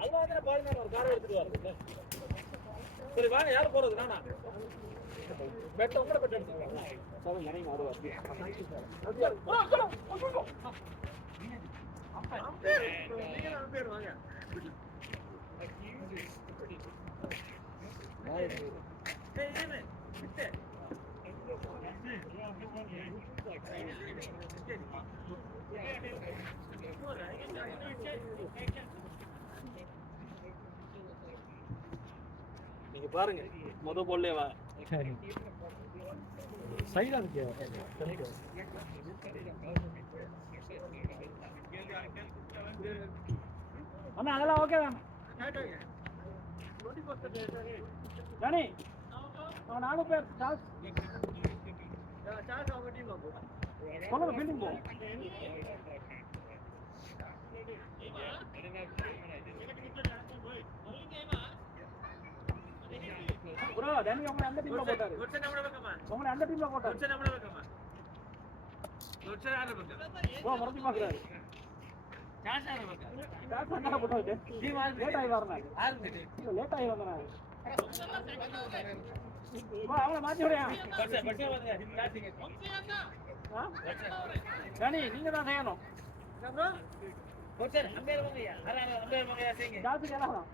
அதுல வந்து பால் மேல ஒரு காரை எடுத்துட்டு வரது. சரி வாங்க யார் போறது நானா? பெட் உங்கள பெட் எடுத்துக்கோங்க. சரி நரை மாடுவா. நீங்க நாலு பேர் வாங்க. நீங்க பாருங்க முத போல்லே வா. சரி சைடா இருக்கு. அண்ணா அதெல்லாம் ஓகே தான். ஜானி அவன் 4 பேர் சாஸ் சாஸ் அவங்க டீம் போ. சொல்லுங்க பில்டிங் போ. ப்ரோ டேனி உங்க அந்த டீம்ல போட்டாரு. ஒருத்த நம்மள வைக்கமா. உங்க அந்த டீம்ல போட்டாரு. ஒருத்த நம்மள வைக்கமா. ஒருத்த யார வைக்க. ப்ரோ மறந்து பாக்குறாரு. சாஸ் யார வைக்க. சாஸ் அங்க போட்டாரு. டீம் லேட் ஆயி வரணும். ஆறுது. லேட் ஆயி வந்தானே. வா அவள மாத்தி விடுயா. பச்சை வந்து ஸ்டார்டிங். டேனி நீங்க தான் செய்யணும். என்ன ப்ரோ? ஒருத்த அம்பேர் வாங்கயா. அம்பேர் வாங்கயா செய்யுங்க. சாஸ் கேளலாம்.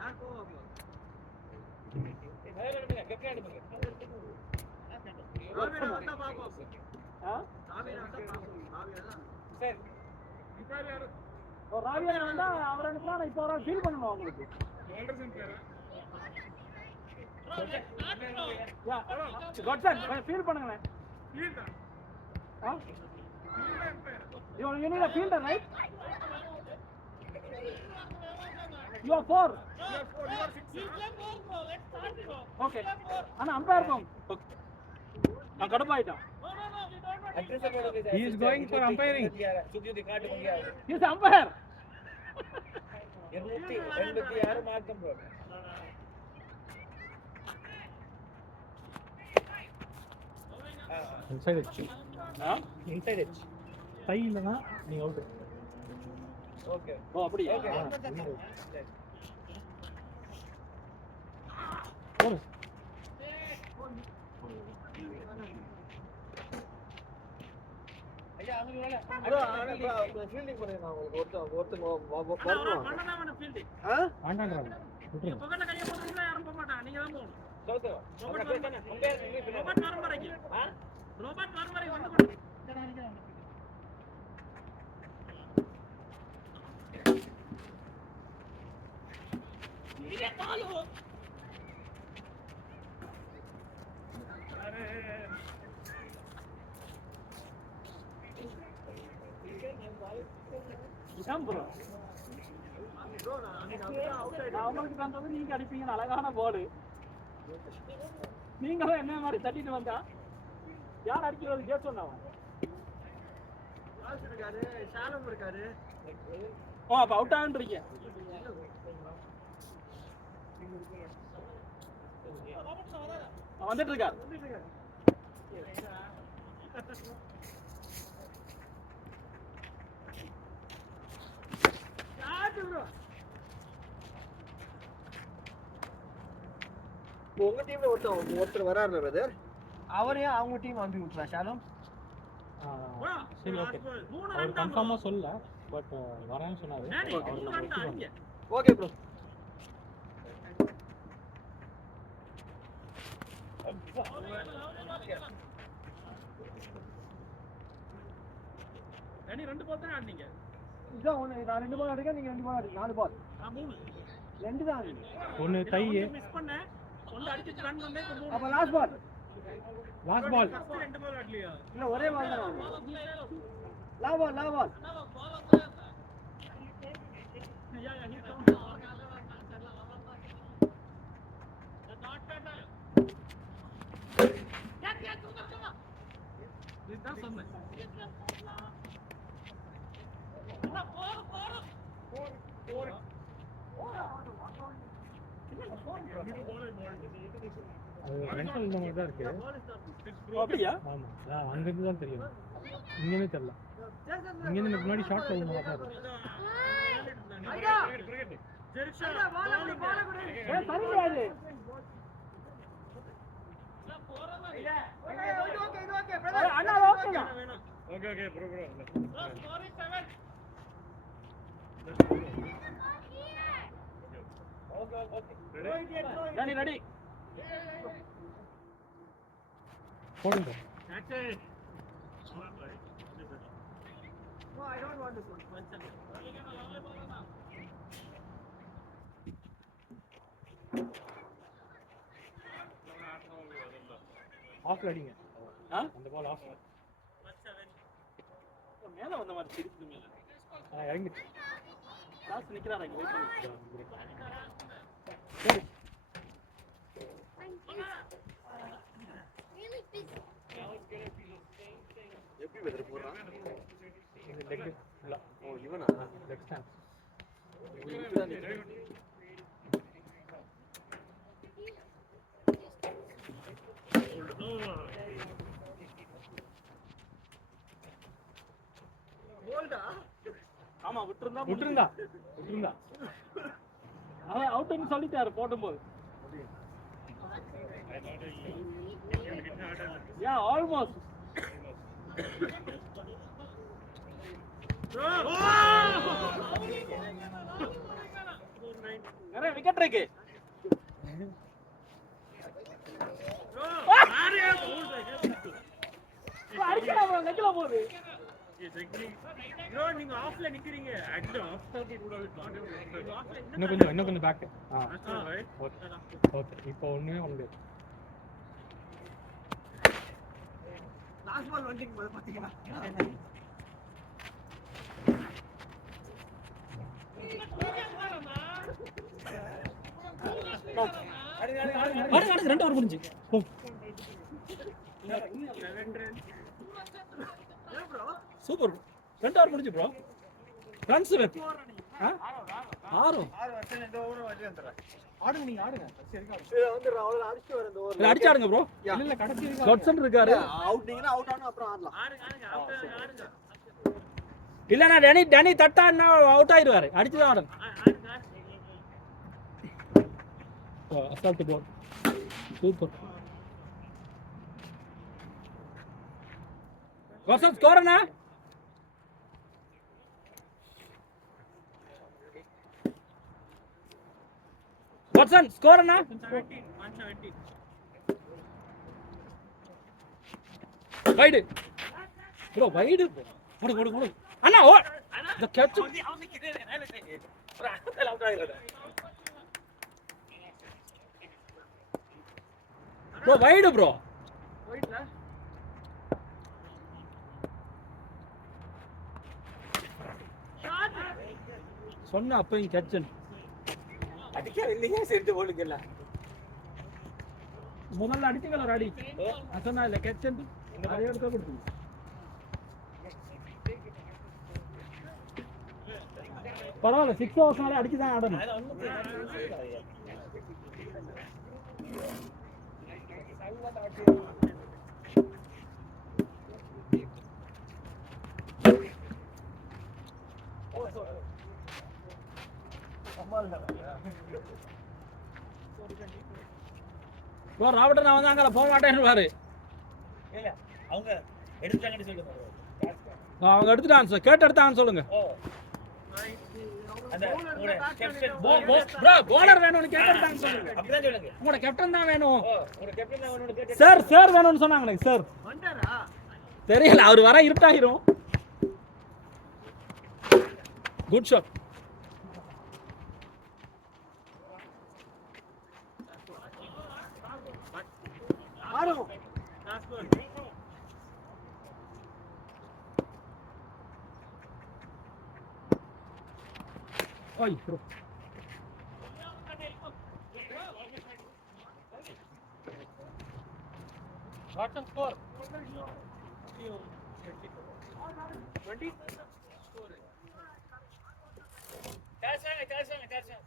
நான் போவா ப்ரோ. வேற எடுங்க கெக்கே எடுங்க. ராவினா வந்தா பாப்போம். ராவினா வந்தா பாப்போம். ராவினா சரி. இப்போ யாரு? ஓ ராவினா வந்தா அவர அனுப்புனா இப்போ ஒரு ஃபீல் பண்ணனும் உங்களுக்கு. ஆண்டர்சன் பேரா? யா காட்சன் ஃபீல் பண்ணுங்க. ஃபீல் தான். You need a fielder, right? You are 4. You are 4. You are 6. You play 4, bro. Let's start, bro. Okay. Ana umpire kom. நான் கடுப்பாயிட்டான். No. We don't want. He is going for umpiring. சுத்தி காட்டு போங்க. He is umpire. 286 மார்க்கம் bro. Inside edge. Inside edge. Tie இல்லனா நீங்க out. Okay. ஓ அப்படியே. Okay. போடு. ஐயா அவங்க வேலை. ப்ரோ ஃபீல்டிங் பண்ணுங்க நான் உங்களுக்கு ஒருத்த வரணும். பண்ணலாமா ஃபீல்டிங்? ஆண்டாங்க. நீங்க பக்கத்துல கைய போடுறீங்களா யாரும் போக மாட்டாங்க. நீங்க தான் போகணும். சோதோ. ரோபோட் வரணும். ரோபோட் வரும் வரைக்கும். ரோபோட் வரும் வரைக்கும் வந்து கொண்டு. சரி அடிங்க. ये पालो अरे இதான் ப்ரோ அவங்களுக்கு தந்தது நீங்க அடிப்பீங்க அழகான பால் நீங்களும் என்ன மாதிரி தட்டிட்டு வந்தா யார் அடிக்கிறது கேட் சொன்னவன் இருக்காரு ஷாலம் இருக்காரு ஓ அப்ப அவுட் ஆகுன்றீங்க வந்துட்டு இருக்காரு உங்க டீம்ல ஒருத்தர் வராரு பிரதர் அவரே அவங்க டீம் அனுப்பி விட்டுறா ஷாலம் சரி ஓகே அவர் கன்ஃபார்மா சொல்லல பட் வரேன்னு சொன்னாரு ஓகே ப்ரோ நீ ரெண்டு பால் தான் ஆடுனீங்க இதான் ஒன்னு நான் ரெண்டு பால் அடிக்க நீங்க ரெண்டு பால் அடிங்க நாலு பால் நான் மூணு ரெண்டு தான் ஒன்னு டை மிஸ் பண்ணேன் ஒன்னு அடிச்சு ரன் பண்ணேன் அப்ப லாஸ்ட் பால் ரெண்டு பால் ஆடலையா இல்ல ஒரே பால் தான் லா பால் யா ஹி கவுண்ட் இதுதான் சொன்னேன் அப்படியா ஆமா அங்கிருந்து தான் தெரியும் இங்கேயே தெரியல இங்கேருந்து முன்னாடி ஷார்ட் போகணும் ரெடி போடுங்க. No, I don't want this one. Off அடிங்க. அந்த பால் ஆஃப். மேல வந்த மாதிரி திருப்பி மேல. இறங்கி. லாஸ்ட் நிக்கறாங்க இங்க வெயிட் பண்ணி. எப்படி வெதர் போறான்? இது லெக் இல்ல. ஓ இவனா? Leg stand. இவனா நிக்கறான். கோல்டா? ஆமா விட்டுருந்தா. அவன் அவுட்னு சொல்லிட்டாரு போடும்போது. Yeah, almost. நிறைய விக்கெட் இருக்கு. அடிக்கலாம் லெக்ல போகுது. நீங்க ஆஃப்ல நிக்கிறீங்க. ஆக்சுவலி ஆஃப் சைடு கூட இன்னும் கொஞ்சம் பேக். ஓகே. இப்போ ஒண்ணே ஒண்ணு. லாஸ்ட் பால் வண்டிக்கு போய் பாத்தீங்களா? அடுத்து 2 ஓவர் முடிஞ்சு. சூப்பர். 2 ஓவர் முடிஞ்சு ப்ரோ. Runs web. 6 வருஷம் இந்த ஓவர் வச்சு வந்துறேன். ஆடுங்க நீங்க ஆடுங்க. சரி வந்து அவள அடிச்சு வர இந்த ஓவர். அடிச்சு ஆடுங்க ப்ரோ. இல்ல கடைசி கொட்சன் இருக்காரு. அவுட் நீங்கனா அவுட் ஆனா அப்புறம் ஆடலாம். ஆடுங்க. இல்லனா டனி தட்டான்னா அவுட் ஆயிருவாரு. அடிச்சு தான் ஆடணும். அசால்ட் பால். சூப்பர். கொட்சன் ஸ்கோர் என்ன? கொட்சன் ஸ்கோர் என்ன? 170. வைடு ப்ரோ, வைடு போடு அண்ணா. ஓ தி கேட்ச் ப்ரோ, வைடு ப்ரோ. போயிடல. சொன்ன அப்பையும் கேட்சன் அடிக்க இல்லையே செட்டு போடுங்கல. முதல்ல அடிச்சீங்களா ராடி? சொன்னா இல்ல கேட்சன் அதே எடுத்து கொடுத்து. பரவாயில்ல, 6 ஓவர்ஸ்னாலே அடிச்சு தான் ஆடணும். ப்ரோ ராபர்ட் நான் வந்து அங்க போக மாட்டேன்னு பாரு. இல்ல அவங்க எடுத்துட்டாங்கன்னு சொல்லுங்க. அவங்க எடுத்துட்டாங்க சார். கேட் எடுத்தாங்கன்னு சொல்லுங்க. அந்த உங்க கேப்டன் ப்ரோ bowler வேணும்னு கேட் எடுத்தாங்கன்னு சொல்லுங்க. அப்படிதான் சொல்லுங்க. உங்க கேப்டன் தான் வேணும். உங்க கேப்டன் தான் வேணும்னு கேட். சார் வேணும்னு சொன்னாங்க எனக்கு. சார் வந்தாரா? தெரியல, அவர் வர இருட்டாயிரும். Good shot. ஆரோ ஐய் ப்ரோ. What score? 20.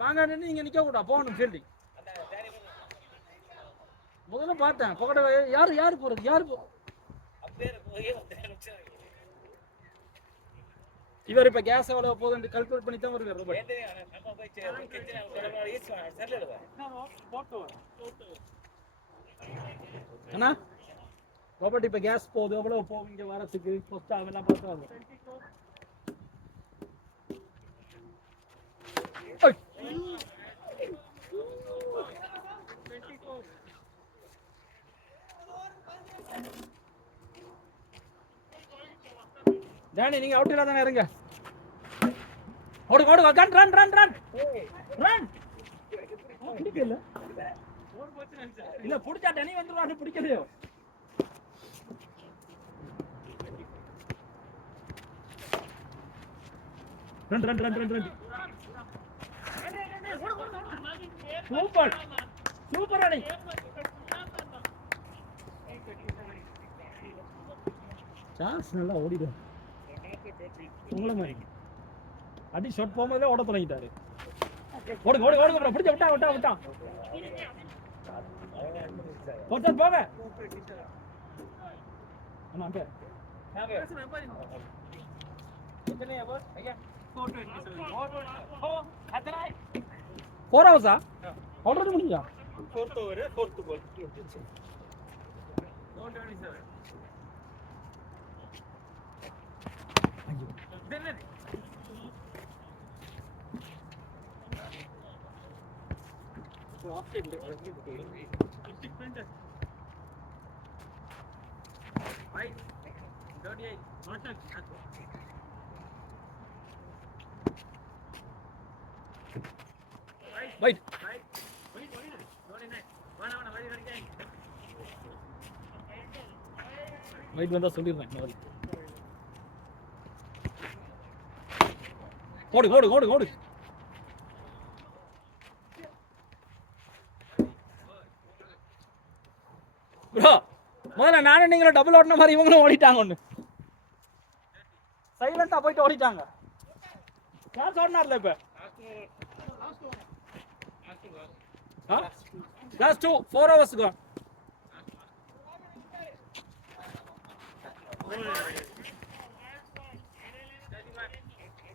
வாங்க நீங்க நிக்க கூடா, போகணும் ஃபீல்டிங். முதல்ல பார்த்தேன் பக்கட யாரு போறது, யாரு இவர் இப்ப கேஸ் எவ்வளவு போகுதுன்னு கால்குலேட் பண்ணி தான் வருவார் அண்ணா ராபர்ட் இப்ப கேஸ் போகுது எவ்வளவு போகும் இங்க வரத்துக்கு ஃபர்ஸ்ட் அவெல்லாம் பார்த்து வாங்க ஜானி நீங்க அவுட் இல்லாதானே இருங்க ஓடு ஓடு கன் ரன் ரன் ரன் ரன் பிடிக்கல இல்ல புடிச்சா டனி வந்துருவாரு பிடிக்கலையோ run run run run run super super அடி சான்ஸ் நல்லா ஓடிடும் உங்கள மாதிரி அடி ஷாட் போகும்போதே ஓட தொடங்கிட்டாரு ஓடு ஓடு ஓடு பிடிச்ச விட்டா விட்டா விட்டா ஒருத்தர் போங்க அண்ணா அங்க எத்தனை அவர் ஐயா 4 ஹவர்ஸா ஆல்ரெடி முடிஞ்சா 4th ஓவர் 4th பால் 427 ஐயோ Wait. Wait வந்தா சொல்லிடுறேன் ஓடு ஓடு ஓடு ஓடு ப்ரோ முதல்ல நானும் நீங்களும் டபுள் ஓடின மாதிரி இவங்களும் ஓடிட்டாங்க ஒன்று சைலண்டா போயிட்டு ஓடிட்டாங்க யார் ஓடினார்ல இப்ப லாஸ்ட் 4 hours gone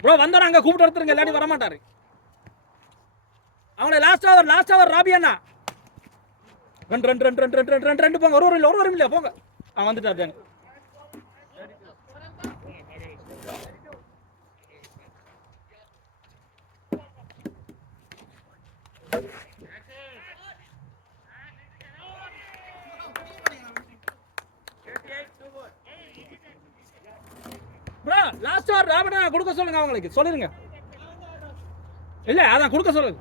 ப்ரோ வந்தோம் அங்க கூப்பிட்டு ஒருத்தருங்க இல்லாட்டி வர மாட்டாரு அவங்கள லாஸ்ட் ஹவர் ராபி அண்ணா ரெண்டு போங்க ஒரு இல்ல போங்க அவன் வந்துட்டாரு ப்ரோ லாஸ்ட் ஹவர் ராபி அண்ணா கொடுக்க சொல்லுங்க அவங்களுக்கு சொல்லிருங்க இல்ல அதான் கொடுக்க சொல்லுங்க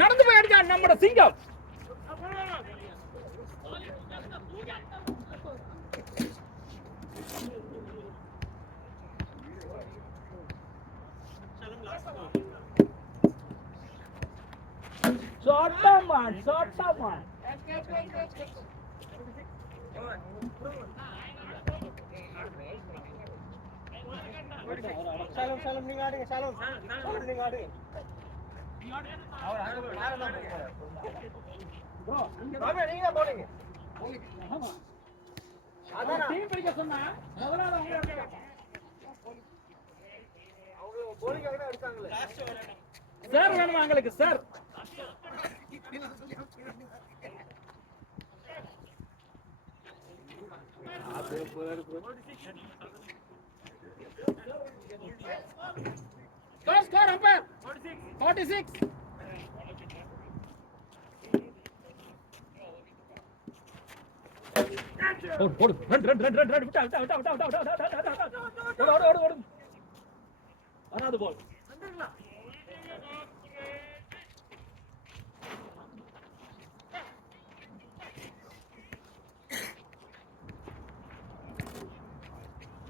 நடந்து போய் அடிச்சா நம்மட சிங்கம் Sotaman. Salam ning adi salam ning adi bro நீங்க போறீங்க ஆமா அத டீம் பிடிக்க சொன்னா முதல்ல அவங்க போலிங் ஆகவே அடிச்சாங்களே சார் வேணுமா உங்களுக்கு சார் Score umpire 46 Gotcha! ஓடு ரன் விட்டா ஓடு வராது போல்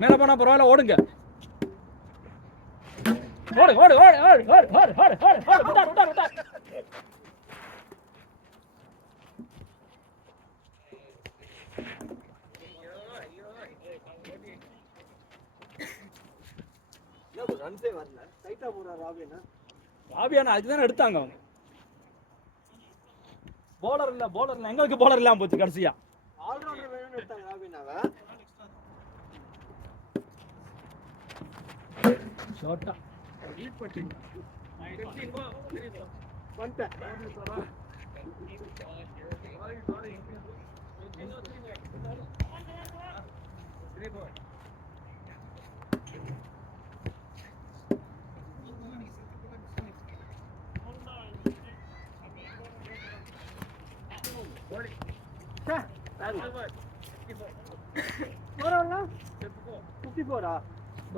மேல போனா பரவாயில்ல ஓடுங்க ஓடு ரன்ஸே வரல டைட்டா போறா ராபியானா அதுதான் எடுத்தாங்க அவங்க போலர் இல்ல எங்களுக்கு போலர் இல்லாம போச்சு கடைசியா ஆல்ரவுண்டர் வேணும்னு எடுத்தாங்க ராபினாவை ஷாட்டா லீட் பண்ணிட்டீங்க வந்துட்டேன்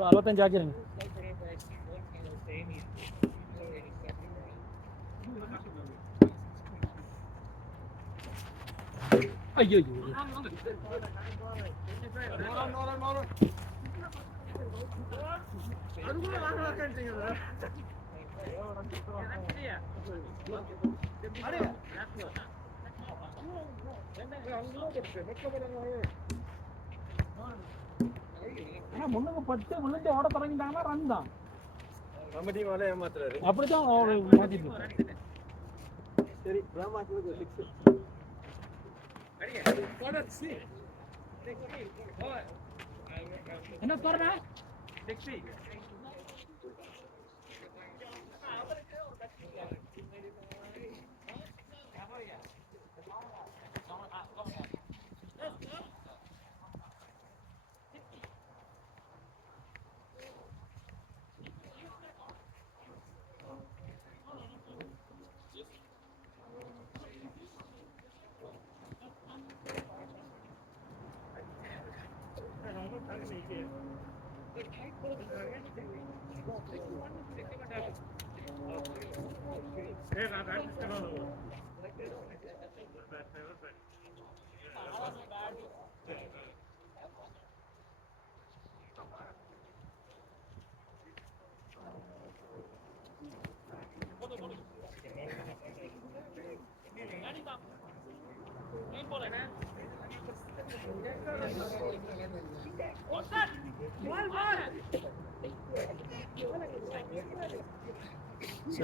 அறுபத்தஞ்சு ஆக்கிருங்க ஐயோ முன்னுக்கு 10 முன்னுக்கு ஓட தொடங்கிட்டாங்கன்னா ரன் தான் நம்ம டீம் வாலே ஏமாத்துறாரு அப்படிதான் மாத்திட்டு சரி ஏமாத்துறது 6 என்ன சொல்றா 60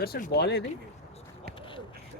Sir, ball is it?